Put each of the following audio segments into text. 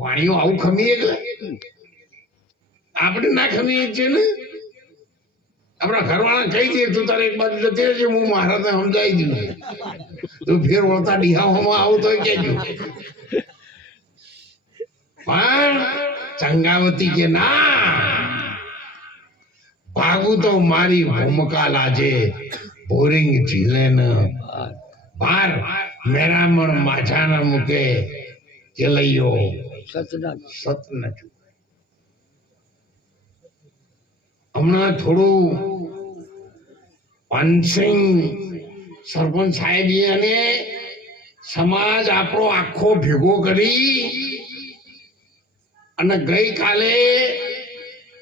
વાણીઓ આવું ખમીએ કે આપણે ના ખમીએ છે ને. આપણા ઘરવાળા કહી દે તું તારે એક બાજુ જતી રહેજે, હું મહારાજને સમજાવી દઉં. તું ફેર વળતા ડીહામાં આવું તો કેજો. પણ ચંગાવતી કે ના, ભાગું તો મારી ભૂમકા લાજે બોરિંગ ઝીલે ન બાર મેરામણ માછા ન મૂકે ચલૈયો સત ન ચૂકે. હમણાં થોડું પાનસિંહ સરપંચ સાહેબ અને સમાજ આપણો આખો ભેગો કરી અને ગઈકાલે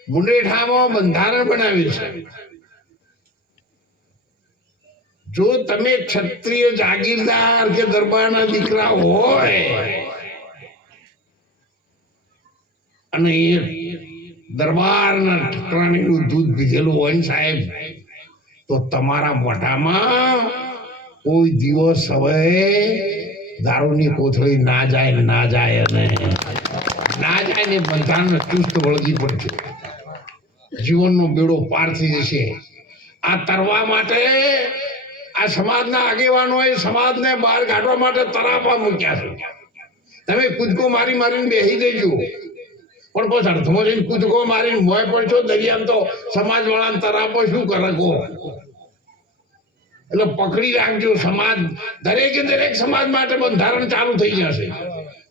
મુંડેઠામાં બંધારણ બનાવ્યું છે. જો તમે ક્ષત્રિય જાગીરદાર કે દરબારના દીકરા હોય અને એ દરબારના ઠકરાણીનું દૂધ પીધેલું હોય ને સાહેબ, તો તમારા મોઢામાં કોઈ દિવસ હવે દારૂની કોથળી ના જાય ના જાય અને ના જાય ને બંધારણ ચુસ્ત વળગી પડશે. જીવનનો બેડો પાર થઈ જશે. આ તરવા માટે આ સમાજના આગેવાનોએ સમાજને બહાર કાઢવા માટે તરાપા મૂક્યા છે. તમે કૂદકો મારી મારીને બેસી દેજો, પણ પછી અર્થમાં જઈને કૂદકો મારીને મોય પડશો દરિયામાં તો સમાજ વાળા તરાપો શું કરે કહો? એટલે પકડી રાખજો. સમાજ દરેકે દરેક સમાજ માટે બંધારણ ચાલુ થઈ જશે.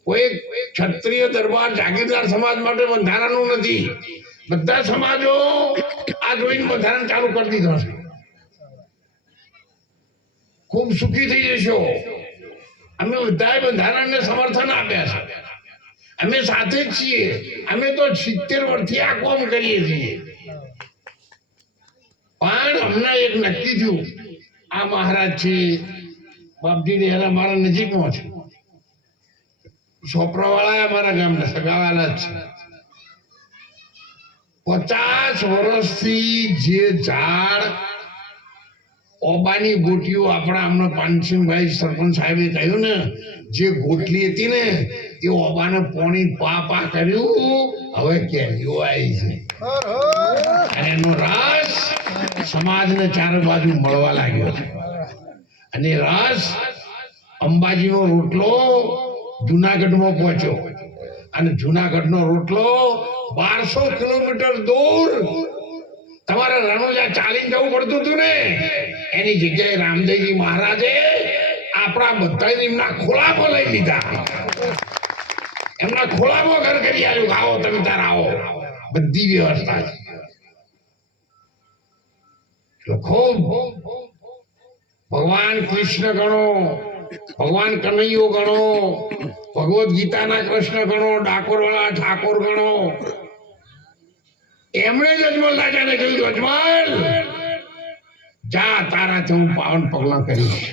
કોઈ ક્ષત્રિય દરબાર જાગીરદાર સમાજ માટે બંધારણનું નથી. બધા સમાજો આ જોઈને બંધારણ ચાલુ કરી દીધો છે. ખૂબ સુખી થઈ જશો. અમે બધાએ બંધારણને સમર્થન આપ્યા છે. અમે સાથે જ છીએ. અમે તો 70 વર્ષથી આ કામ કરીએ છીએ. પણ હમણાં એક નક્કી થયું, આ મહારાજ છે બાપજી ને મારા નજીકમાં છે, સોપરાવાળા અમારા ગામના સગાવાલા જ છે. 50 વર્ષથી જે ઝાડ ઓબાની ગોટીઓ આપણા હમણાં પાનસિંહભાઈ સરપંચ સાહેબે કહ્યું ને, જે ગોટલી હતી ને એ ઓબાને પાણી પા કર્યું, હવે કેરીઓ આવી છે અને એનો રસ સમાજને ચારે બાજુ મળવા લાગ્યો છે. અને રસ અંબાજીનો રોટલો જુનાગઢમાં પહોંચ્યો અને જુનાગઢનો રોટલો 1200 કિલોમીટર દૂર તમારે રણુજા ચાલીને જવું પડતું હતું ને, એની જગ્યાએ રામદેવજી મહારાજે આપણા બધા એમના ખોળામાં લઈ લીધા. એમના ખોળામાં ઘર કરી આવ્યું. આવો તમે તાર આવો, બધી વ્યવસ્થા છે. ખૂબ ભગવાન કૃષ્ણ ગણો, ભગવાન કનૈયો ગણો, ભગવદ ગીતાના કૃષ્ણ ગણો, ડાકોર વાળા ઠાકોર ગણો. એમણે જ અજમલ રાજાને કહ્યું, અજમલ જા, તારાથી હું પાવન પગલા કરીશ.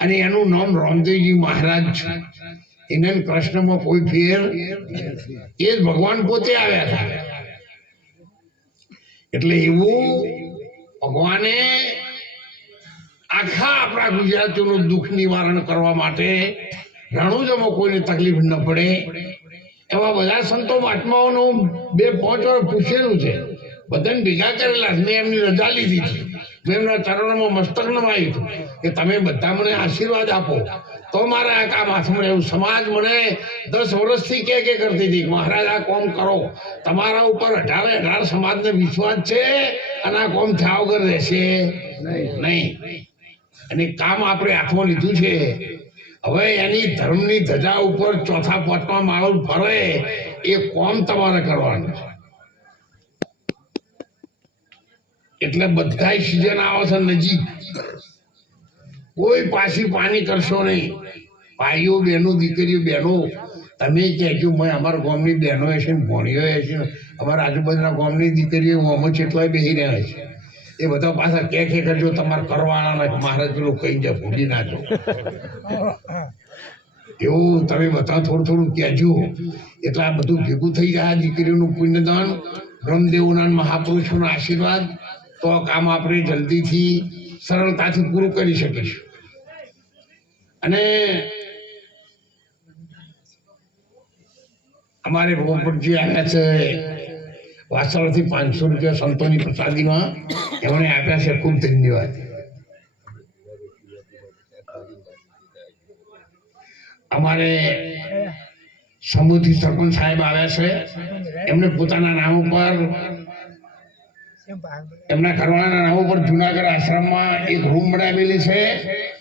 અને એનું નામ રામદેવજી મહારાજ છે. એને કૃષ્ણમાં કોઈ ફેર, એ જ ભગવાન પોતે આવ્યા હતા. એટલે એવું ભગવાને આખા આપણા ગુજરાતીઓનું દુઃખ નિવારણ કરવા માટે રણુજામાં કોઈને તકલીફ ન પડે એવા બધા સંતો મહાત્માઓનું 2-5 વાર પૂછેલું છે. બધાને ભેગા કરેલા. મેં એમની રજા લીધી હતી. મેં એમના ચરણોમાં મસ્તક નમાયું હતું કે તમે બધા મને આશીર્વાદ આપો તો મારા આ કામ હાથમાં એવું. સમાજ મને 10 વર્ષથી કે કરતી હતી, મહારાજ આ કામ કરો, તમારા ઉપર 18 સમાજને વિશ્વાસ છે અને આ કામ થયા વગર રહેશે નહીં. અને કામ આપણે હાથમાં લીધું છે. હવે એની ધર્મની ધજા ઉપર 4થા-5મા માળ ફરે એ કામ તમારે કરવાનું છે. એટલે બધા સિઝન આવે છે નજીક. કોઈ પાછી પાણી કરશો નહીં. ભાઈઓ બહેનો દીકરીઓ બહેનો તમે કહેજો, મેં અમારા ગામની બહેનો હશે ને ભણીઓ હશે ને અમારા આજુબાજુના ગામની દીકરીઓ અમે કેટલાય બેસી રહ્યા છે. એ બધા પાછા કે કરજો તમારે કરવાના મહારાજ પેલું કહી જાય, ભૂલી ના જો. એવું તમે બધા થોડું કહેજો. એટલે આ બધું ભેગું થઈ જાય. દીકરીઓનું પુણ્યદાન, બ્રહ્મદેવોના મહાપુરુષોના આશીર્વાદ, તો કામ આપણે જલ્દીથી સરળતાથી પૂરું કરી શકીશું. અને અમારે પોપટજી આવ્યા છે વાસણથી 500 રૂપિયા સંતોની પ્રસાદીમાં એમણે આપ્યા છે. ખૂબ ધન્યવાદ. અમારે સમૂહથી સરપંચ સાહેબ આવ્યા છે. એમને પોતાના નામ ઉપર એમના ઘરવાળાના નામ ઉપર જુનાગઢ આશ્રમમાં એક રૂમ બનાવેલી છે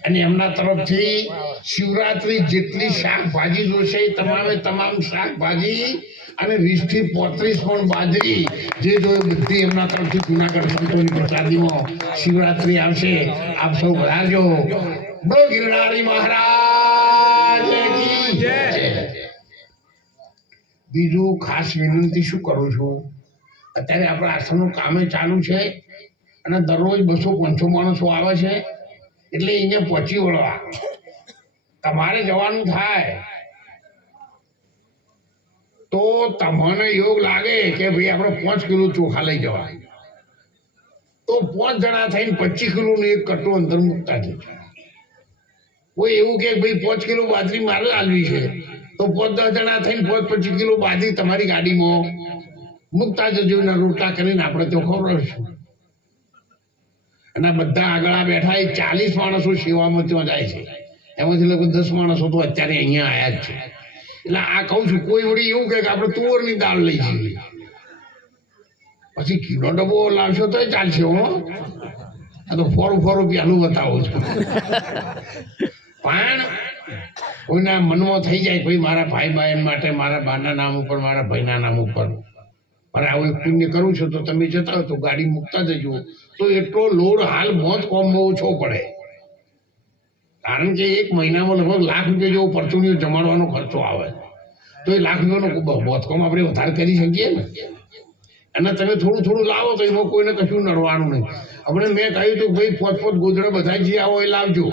અને એમના તરફથી શિવરાત્રી જેટલી શાકભાજી જોશે તમામે તમામ શાકભાજી અને 20 થી 35 પણ બાજરી જે જોઈએ બધી એમના તરફથી જુનાગઢ સંતોની પ્રસાદીમાં શિવરાત્રી આવશે. આપ સૌ ભરાજો. બોલો ગિરનારી મહારાજ કી જય. બીજું ખાસ વિનંતી શું કરું છું, અત્યારે આપણા આશ્રમનું કામે ચાલુ છે અને દરરોજ 200-500 માણસો આવે છે એટલે અહીંયા પહોંચી વળવા તમારે જવાનું થાય તો તમને યોગ લાગે કે ભાઈ આપણે 5 કિલો ચોખા લઈ જવા તો 5 જણા થઈને 25 કિલોનું એક કટ્ટો અંદર મૂકતા જજો. કોઈ એવું કે ભાઈ 5 કિલો બાજરી મારે આલવી છે તો 5-10 જણા થઈને 25 કિલો બાજરી તમારી ગાડીમાં મૂકતા જજો ને રોટલા કરીને આપણે તો ખવડાવશું. અને બધા આગળ બેઠા 40 માણસો સેવામાં ત્યાં જાય છે, એમાંથી લોકો 10 માણસો તો અત્યારે અહીંયા આવ્યા જ છે. એટલે આ કહું છું કોઈ વળી એવું કે આપણે તુવરની દાળ લઈ જઈએ પછી કિલો ડબ્બો લાવશો તો ચાલશે. હો આ તો ફોરું પેલું બતાવું છું. પણ કોઈના મનમાં થઈ જાય ભાઈ મારા ભાઈ બહેન માટે મારા બાના નામ ઉપર મારા ભાઈના નામ ઉપર પણ આવું પુણ્ય કરું છું તો તમે જતા હો તો ગાડી મૂકતા જજો તો એટલો લોડ હાલ મોત કોમમાં ઓછો પડે. કારણ કે 1 મહિનામાં લગભગ ₹1,00,000 જેવો પરચુણીઓ જમાડવાનો ખર્ચો આવે તો એ ₹1,00,000નો મોતકોમ આપણે વધારે કરી શકીએ ને. અને તમે થોડું લાવો તો એમાં કોઈને કશું નડવાનું નહીં. આપણે મેં કહ્યું હતું ભાઈ 5-5 ગોદડા બધા જે આવો એ લાવજો.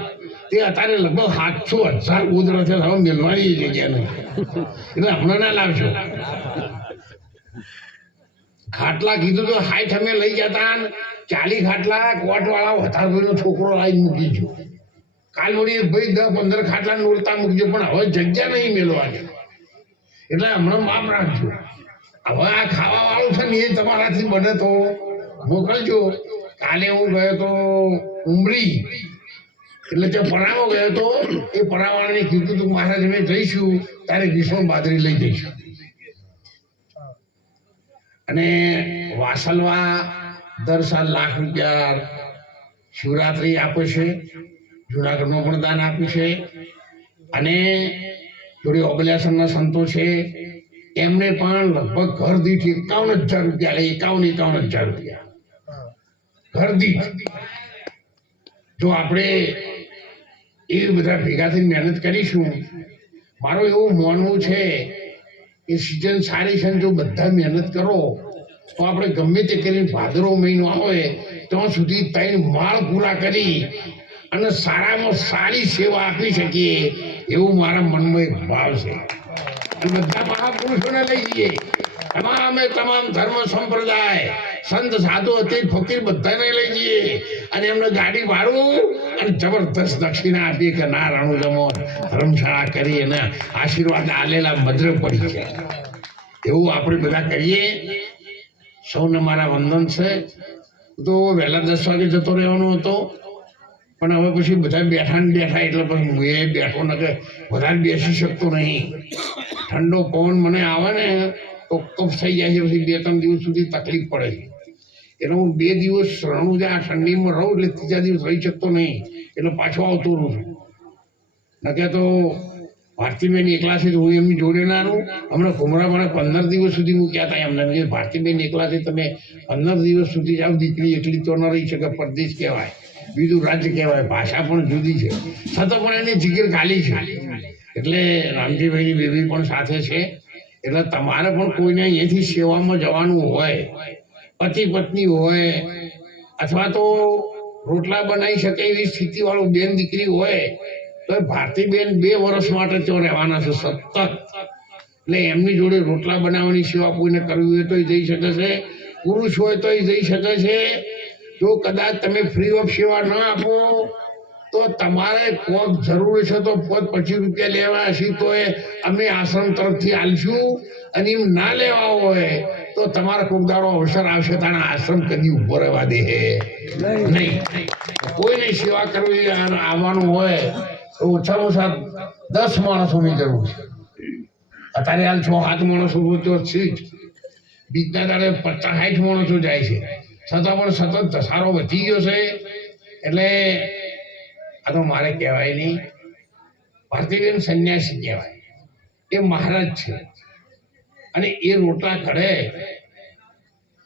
તે અત્યારે લગભગ 700,000 ગોદડા છે, હવે મેળવાની જગ્યા નહીં એટલે હમણાં ના લાવશો. ખાટલા કીધું તો 60 અમે લઈ જતા 40 ખાટલા કોટવાળા વધારભાઈનો છોકરો લાવી મૂકી ગયો. કાલ વળી ભાઈ 10-15 ખાટલા નોરતા મૂકજો પણ હવે જગ્યા નહીં મેળવાની એટલે હમણાં માપ રાખજો. હવે આ ખાવા વાળું છે ને એ તમારાથી બને તો મોકલજો. કાલે હું ગયો તો ઉમરી એટલે ત્યાં પરાવો ગયો તો એ પરાવાળાને કીધું તું મહારાજ અમે જઈશું ત્યારે વિષ્ણુ બાજરી લઈ જઈશું. અને વાસલવા દર સાલ ₹1,00,000 શિવરાત્રી આપે છે. જુનાગઢમાં પણ દાન આપ્યું છે. અને જોડે ઓબલેશનના સંતો છે એમને પણ લગભગ ઘર દીઠ ₹51,000 ઘર દીઠ. જો આપણે એ બધા ભેગા થઈને મહેનત કરીશું, મારું એવું માનવું છે કે સિઝન સારી છે જો બધા મહેનત કરો તો આપણે ગમે તે કરીને ભાદરવો મહિનો આવે ત્યાં સુધી 3 માળ પૂરા કરી અને સારામાં સારી સેવા આપી શકીએ એવું મારા મનમાં એક ભાવ છે. બધા મહાપુરુષોને લઈ જઈએ, તમામ ધર્મ સંપ્રદાય સંત સાધુ અતિ ફકીર બધાને લઈ જઈએ અને એમને ગાડી ભાડું અને જબરદસ્ત દક્ષિણા આપીએ કે ના રણુજમો ધર્મશાળા કરી અને આશીર્વાદ આલેલા ભદ્ર પડી છે. એવું આપણે બધા કરીએ. સૌને મારા વંદન છે. તો વહેલા 10 વાગે જતો રહેવાનો હતો પણ હવે પછી બધા બેઠા એટલે પછી હું એ બેઠો ન કે વધારે બેસી શકતો નહીં. ઠંડો પવન મને આવે ને તો કફ થઈ જાય છે, પછી 2-3 દિવસ સુધી તકલીફ પડે છે. એટલે હું 2 દિવસ રણુજા ઠંડીમાં રહું એટલે 3જા દિવસ રહી શકતો નહીં એટલે પાછો આવતો રહું છું. નકે તો ભારતીબેન એકલા છે હું એમની જોડે ના રહું. હમણાં ઘુમરામાં 15 દિવસ સુધી મૂક્યા હતા એમને કે ભારતીબેન એકલા છે તમે 15 દિવસ સુધી જાઓ, દીકરી એટલી તો ન રહી શકે, પરદેશ કહેવાય, બીજું રાજ્ય કહેવાય, ભાષા પણ જુદી છે, છતાં પણ એની જીગર ખાલી છે. એટલે રામજીભાઈની બેબી પણ સાથે છે. એટલે તમારે પણ કોઈને અહીંયાથી સેવામાં જવાનું હોય, પતિ પત્ની હોય અથવા તો રોટલા બનાવી શકે એવી સ્થિતિવાળું બેન દીકરી હોય તો ભારતીબેન 2 વર્ષ માટે ત્યાં રહેવાના છે સતત. એટલે એમની જોડે રોટલા બનાવવાની સેવા કોઈને કરવી હોય તો જઈ શકે છે, પુરુષ હોય તો જઈ શકે છે. જો કદાચ તમે ફ્રી ઓફ સેવા ન આપો તો તમારે કોક જરૂર છે તો 25 રૂપિયા લેવા હશે તો એ અમે આશ્રમ તરફથી આલશું, અને એમ ના લેવા હોય તો તમારા કોક દાડો અવસર આવશે તાણે આશ્રમ કદી ઉભો રહેવા દે નહીં. કોઈને સેવા કરવી આવવાનું હોય તો ઓછામાં ઓછા 10 માણસોની જરૂર છે. અત્યારે હાલ 6-7 માણસો તો છે જ, બીજના દાડે 50-60 માણસો જાય છે, છતાં પણ સતત ધસારો વધી ગયો છે. એટલે આ તો મારે કહેવાય નહીં, ભારતીબેન સંન્યાસી કહેવાય, એ મહારાજ છે, અને એ રોટલા ઘડે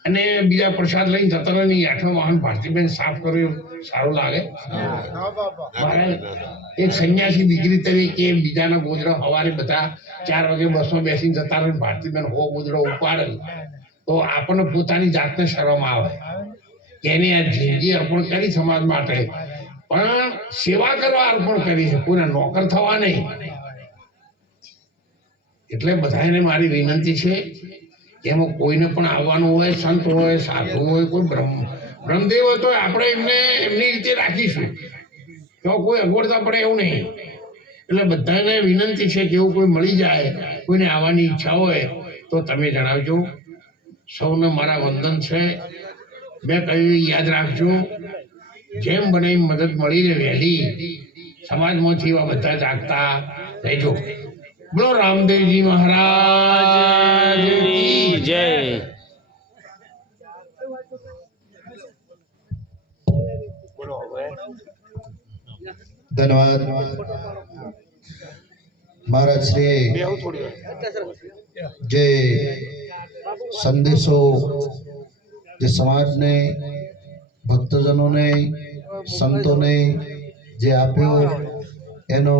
અને બીજા પ્રસાદ લઈને જતા રહે નહીં. 8મા વાહન ભારતીબેન સાફ કર્યું, સારું લાગે? મારે એક સંન્યાસી દીકરી તરીકે બીજાના ગોદડા સવારે બધા 4 વાગે બસમાં બેસીને જતા રહે, ભારતીબેન હો ગોદડો ઉપાડે તો આપણને પોતાની જાતને શરમ આવે કે એને આ જિંદગી અર્પણ કરી સમાજ માટે, પણ સેવા કરવા અર્પણ કરી છે, કોઈના નોકર થવા નહીં. એટલે બધાને મારી વિનંતી છે કે એમાં કોઈને પણ આવવાનું હોય, સંત હોય, સાધુ હોય, કોઈ બ્રહ્મદેવ હોય તો આપણે એમને એમની રીતે રાખીશું, તો કોઈ અગવડતા પડે એવું નહીં. એટલે બધાને વિનંતી છે કે એવું કોઈ મળી જાય, કોઈને આવવાની ઈચ્છા હોય તો તમે જણાવજો. સૌને મારા વંદન છે. મેં કહ્યું યાદ રાખજો, જેમ બને એમ મદદ મળીને વહેલી સમાજમાંથી એવા બધા જાગતા રહેજો. બોલો રામદેવજી મહારાજ કી જય. ધન્યવાદ મહારાજ શ્રી જે સંદેશો જે સમાજને, ભક્તજનોને, સંતોને જે આપ્યો એનો